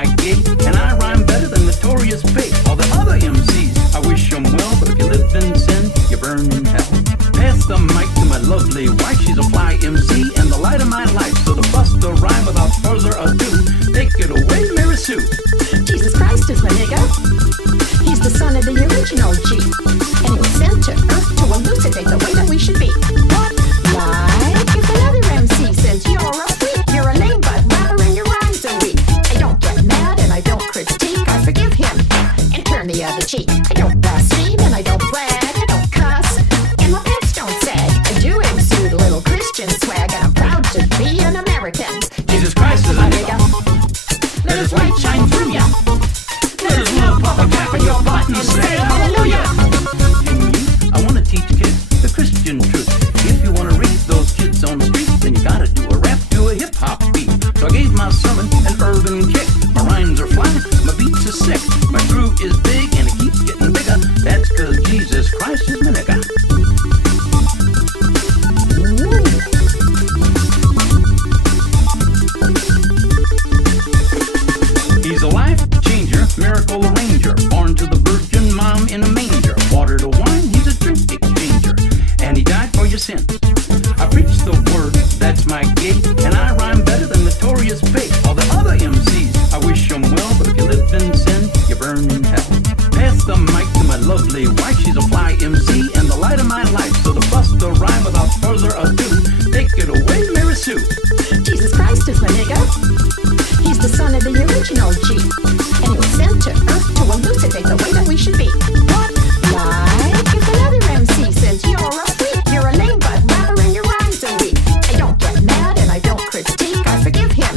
my gate, and I rhyme better than Notorious Big. All the other MCs, I wish them well, but if you live in sin, you burn in hell. Pass the mic to my lovely wife, she's a fly MC and the light of my life. So to bust the rhyme without further ado, take it away, Mary Sue. Jesus Christ is my nigga. He's the son of the original G, and he was sent to earth to elucidate the way that we should be. What? Like if another MC says you're a freak, you're a lame butt rapper and your rhymes are weak. I don't get mad and I don't critique, I forgive him and turn the other cheek. I don't blaspheme and I don't brag, I don't cuss, and my pants don't sag. I do exude a little Christian swag, and I'm proud to be an American. Jesus Christ is a nigga. Let his light shine through ya. Let his love pop a cap in your butt and say hallelujah. I wanna teach kids the Christian truth. If you wanna reach those kids on the street, then you gotta do a rap to a hip-hop beat. So I gave my sermon an urban kick. My rhymes are fly, my beats are sick. My groove is big and it keeps getting bigger. That's cause Jesus Christ is my nigga. He's a life changer, miracle arranger, born to the virgin mom in a manger. Water to wine, he's a drink exchanger, and he died for your sins. I preach the word, that's my gate, and I rhyme better than Notorious Big. All the other MCs, I wish them well, but if you live in sin, you burn in hell. Pass the mic to my lovely wife, she's a fly MC and the light of my life. So to bust the rhyme without further ado, take it away, Mary Sue. Jesus Christ is my nigga. He's the son of the original G, and he was sent to earth to elucidate the way that we should be. What? Like if another MC says you're a freak, you're a lame butt rapper and your rhymes are weak. I don't get mad and I don't critique, I forgive him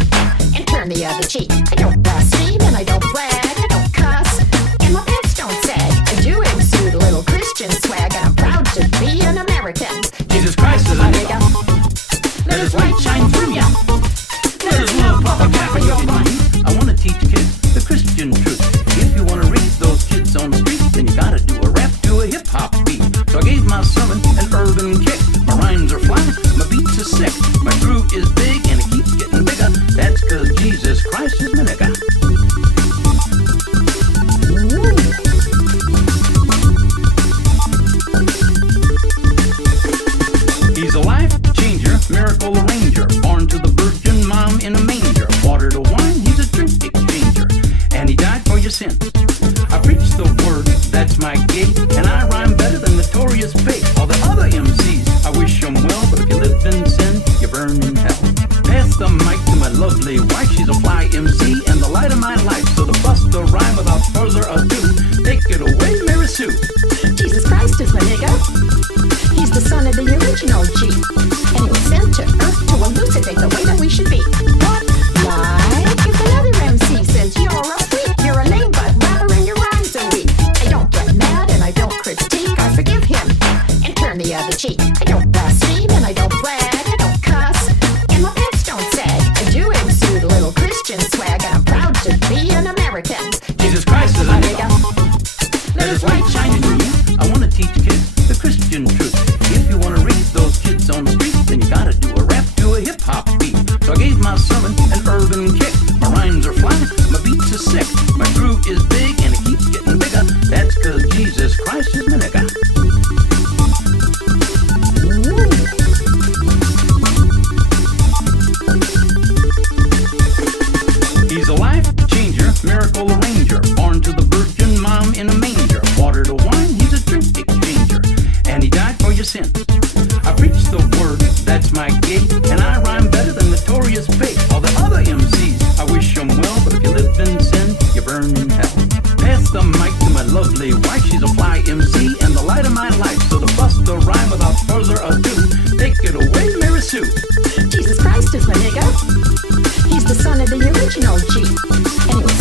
and turn the other cheek. I don't blaspheme and I don't brag, I don't cuss, and my pants don't sag. I do exude a little Christian swag, and I'm proud to be an American. Jesus Christ is a nigga. Let his light shine through ya. Let his love pop a cap in your butt. I wanna teach kids the Christian truth. If you wanna reach those kids on the street, then you gotta do a rap to a hip-hop beat. So I gave my sermon an urban kick. My rhymes are fly, my beats are sick. My groove is big and it keeps getting bigger. That's cause Jesus Christ is my nigga. He's a life changer, miracle arranger, born to the virgin mom in a manger. Water to wine, he's a drink exchanger, and he died for your sins. I preach the word, that's my gate, and I rhyme better than Notorious Big. All the other MCs, I wish them well, but if you live in sin, you burn in hell. Pass the mic to my lovely wife, she's a fly MC and the light of my life. So to bust the rhyme without further ado, take it away, Mary Sue. Jesus Christ is my nigga. He's the son of the original G, and he was sent to earth to elucidate the way that we should be. What? Like if another MC says you're a freak, you're a lame butt rapper and your rhymes are weak. I don't get mad and I don't critique, I forgive him and turn the other cheek. I don't blaspheme and I don't brag, I don't cuss, and my pants don't sag. I do exude a little Christian swag, and I'm proud to be an American. Jesus Christ is a nigga. Let his light shine through you. I wanna teach kids the Christian truth. If you wanna reach those kids on the street, then you gotta do a rap to a hip-hop beat. So I gave my sermon an urban kick. My rhymes are fly, my beats are sick. My groove is big and it keeps getting bigger. That's cause Jesus Christ is my nigga. He's a life changer, miracle arranger, born to the virgin mom in a manger. Water to wine, he's a drink exchanger, and he died for your sins. I preach the word, that's my gate, and I rhyme better than Notorious Big. All the other MCs, I wish them well, but if you live in sin, you burn in hell. Pass the mic to my lovely wife, she's a fly MC and the light of my life. So to bust the rhyme without further ado, take it away, Mary Sue. Jesus Christ is my nigga. He's the son of the original G, and he was